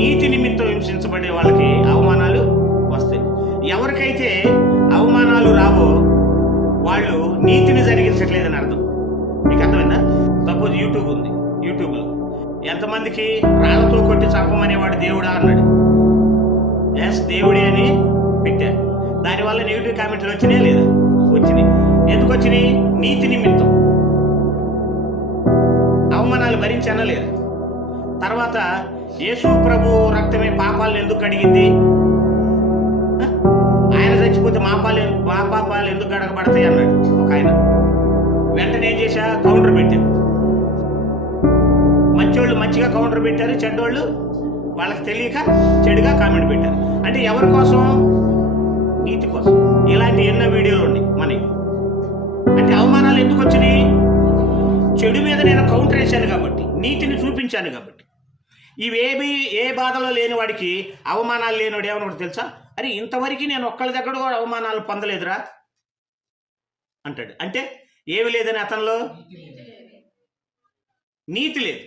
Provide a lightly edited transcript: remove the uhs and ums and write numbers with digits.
నీతి నిమిత్తం హింసించబడే వాళ్ళకి అవమానాలు వస్తాయి. ఎవరికైతే అవమానాలు రావో వాళ్ళు నీతిని జరిగించట్లేదని అర్థం. మీకు అర్థమైందా? సపోజ్ యూట్యూబ్ ఉంది, యూట్యూబ్లో ఎంతమందికి రాళ్లతో కొట్టి చంపమనేవాడు దేవుడా అన్నాడు. ఎస్, దేవుడే అని పెట్టారు. దానివల్ల నెగిటివ్ కామెంట్లు వచ్చినాయా లేదా? వచ్చినాయి. ఎందుకు వచ్చినాయి? నీతి నిమిత్తం అవమానాలు భరించానా లేదా? తర్వాత యేసు ప్రభు రక్తమే పాపాలను ఎందుకు కడిగింది? ఆయన చచ్చిపోతే మా పాపాలు ఎందుకు కడగబడతాయి అన్నాడు ఒక ఆయన. వెంటనే ఏం చేశా? కౌంటర్ పెట్టాను. మంచోళ్ళు మంచిగా కౌంటర్ పెట్టారు, చెడ్డోళ్ళు వాళ్ళకి తెలియక చెడుగా కామెంట్ పెట్టారు. అంటే ఎవరి కోసం? నీతి కోసం. ఇలాంటి ఎన్నో వీడియోలు ఉన్నాయి మనకి. అంటే అవమానాలు ఎందుకు వచ్చినాయి? చెడు మీద నేను కౌంటర్ వేశాను కాబట్టి, నీతిని చూపించాను కాబట్టి. ఇవేవి ఏ బాధలో లేని వాడికి అవమానాలు లేనివాడు ఏమన్నా తెలుసా? అరే ఇంతవరకు నేను ఒక్కళ్ళ దగ్గర కూడా అవమానాలు పొందలేదురా అంటాడు. అంటే ఏమి లేదని అతనిలో నీతి లేదు.